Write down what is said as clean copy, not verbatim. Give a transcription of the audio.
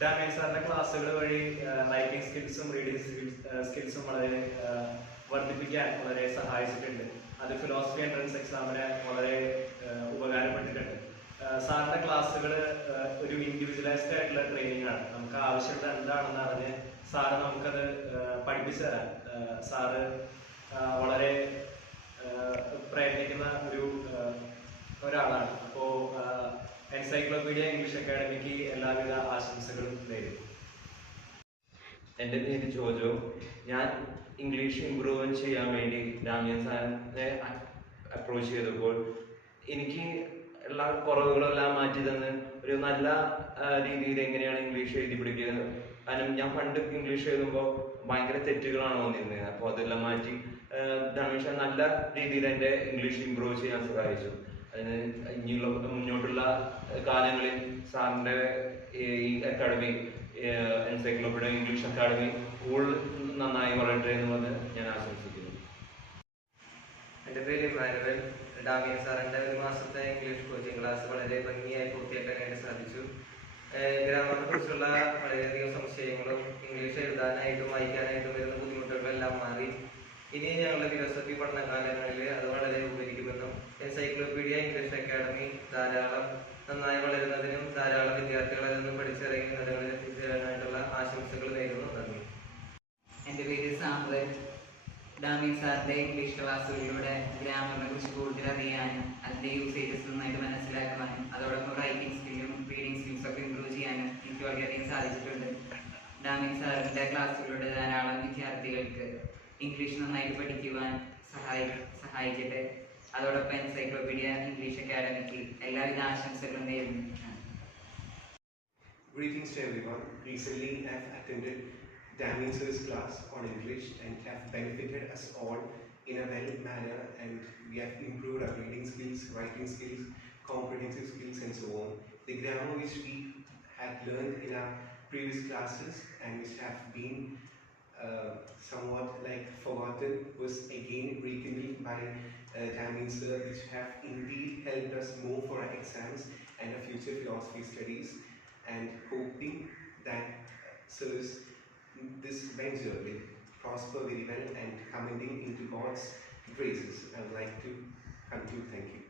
Damian സാറിന്റെ ക്ലാസ്സുകൾ വഴി റൈറ്റിംഗ് സ്കിൽസും റീഡിംഗ് സ്കിൽസും വളരെ വർദ്ധിപ്പിക്കാൻ വളരെ സഹായിച്ചിട്ടുണ്ട്. അത് ഫിലോസഫി എൻട്രൻസ് എക്സാമിന് വളരെ ഉപകാരപ്പെട്ടിട്ടുണ്ട്. സാറിന്റെ ക്ലാസ്സുകൾ ഒരു ഇൻഡിവിജ്വലൈസ്ഡ് ആയിട്ടുള്ള ട്രെയിനിങ് ആണ്. നമുക്ക് ആവശ്യമുള്ള എന്താണെന്ന് അറിഞ്ഞ് സാറ് നമുക്കത് പഠിപ്പിച്ചു തരാൻ സാറ് വളരെ പ്രയത്നിക്കുന്ന ഒരാളാണ്. അപ്പോൾ എൻസൈക്ലോപീഡിയ ഇംഗ്ലീഷ് അക്കാഡമിക്ക് എല്ലാവിധ ആശംസകളും നേരും. എൻ്റെ പേര് ജോജോ. ഞാൻ ഇംഗ്ലീഷ് ഇമ്പ്രൂവ് ചെയ്യാൻ വേണ്ടി ഡാമിയൻ സാറിനെ അപ്രോച്ച് ചെയ്തപ്പോൾ എനിക്ക് എല്ലാ കുറവുകളെല്ലാം മാറ്റി തന്ന് ഒരു നല്ല രീതിയിൽ എങ്ങനെയാണ് ഇംഗ്ലീഷ് എഴുതി പിടിക്കുന്നത്. കാരണം ഞാൻ പണ്ട് ഇംഗ്ലീഷ് എഴുതുമ്പോൾ ഭയങ്കര തെറ്റുകളാണ് വന്നിരുന്നത്. അപ്പോൾ അതെല്ലാം മാറ്റി ഡാമിയൻ സാർ നല്ല രീതിയിൽ എൻ്റെ ഇംഗ്ലീഷ് ഇമ്പ്രൂവ് ചെയ്യാൻ സഹായിച്ചു. അതിന് ഇനിയുള്ള മുന്നോട്ടുള്ള കാലങ്ങളിൽ സാറിൻ്റെ ഈ അക്കാഡമി എൻസൈക്ലോപീഡിയ ഇംഗ്ലീഷ് അക്കാഡമി കൂടുതൽ നന്നായി വളരട്ടെ എന്ന് പറഞ്ഞ് ഞാൻ ആശംസിക്കുന്നു. എൻ്റെ പേര് ഇമ്മാനുവൽ. ഡാമിയൻ സാറിൻ്റെ ഒരു മാസത്തെ ഇംഗ്ലീഷ് കോച്ചിങ് ക്ലാസ് വളരെ ഭംഗിയായി പൂർത്തിയാക്കാനായിട്ട് സാധിച്ചു. ഗ്രാമറിനെ കുറിച്ചുള്ള വളരെയധികം സംശയങ്ങളും ഇംഗ്ലീഷ് എഴുതാനായിട്ടും വായിക്കാനായിട്ടും വരുന്ന ബുദ്ധിമുട്ടുകളെല്ലാം മാറി. ഇനി ഞങ്ങളുടെ ഫിലോസഫി പഠനകാലങ്ങളിൽ അത് വളരെ ഉപകരിക്കുമെന്നും എൻസൈക്ലോപീഡിയ ഇംഗ്ലീഷ് അക്കാഡമി ധാരാളം നന്നായി വളരുന്നതിനും ധാരാളം വിദ്യാർത്ഥികൾ അതിൽ നിന്നും പഠിച്ചിറങ്ങി നിലകളിൽ എത്തിച്ചേരാനായിട്ടുള്ള ആശംസകൾ നേരുന്നു. നന്ദി. എൻ്റെ പേര് സാമ്പൽ. ഡാമിയൻ സാറിൻ്റെ ഇംഗ്ലീഷ് ക്ലാസ്സുകളിലൂടെ ഗ്രാമറിനെ കുറിച്ച് കൂടുതൽ അറിയാനും അതിൻ്റെ യൂസേജസ് നന്നായിട്ട് മനസ്സിലാക്കുവാനും അതോടൊപ്പം റൈറ്റിംഗ് സ്കില്ലും റീഡിംഗ് സ്കിൽസും ഒക്കെ ഇമ്പ്രൂവ് ചെയ്യാനും എനിക്ക് വളരെയധികം സാധിച്ചിട്ടുണ്ട്. ഡാമിയൻ സാറിൻ്റെ ക്ലാസ്സുകളിലൂടെ ധാരാളം വിദ്യാർത്ഥികൾക്ക് ഇംഗ്ലീഷ് നന്നായിട്ട് പഠിക്കുവാൻ സഹായിക്കട്ടെ. അതോടൊപ്പം എൻസൈക്ലോപീഡിയ ഇംഗ്ലീഷ് അക്കാഡമിക്ക് എല്ലാവിധ ആശംസകളും നേരുന്നു. Greetings to everyone. Recently, I've attended Damian sir's class on English and have benefited us all in a well manner, and we have improved our reading skills, writing skills, comprehensive skills, and so on. The grammar which we had learned in our previous classes and which have been somewhat like forgotten was again rekindled by Damian sir, which have indeed helped us more for our exams and our future philosophy studies, and hoping that sir's this venture will prosper very well and commending into God's graces. I would like to conclude. Thank you.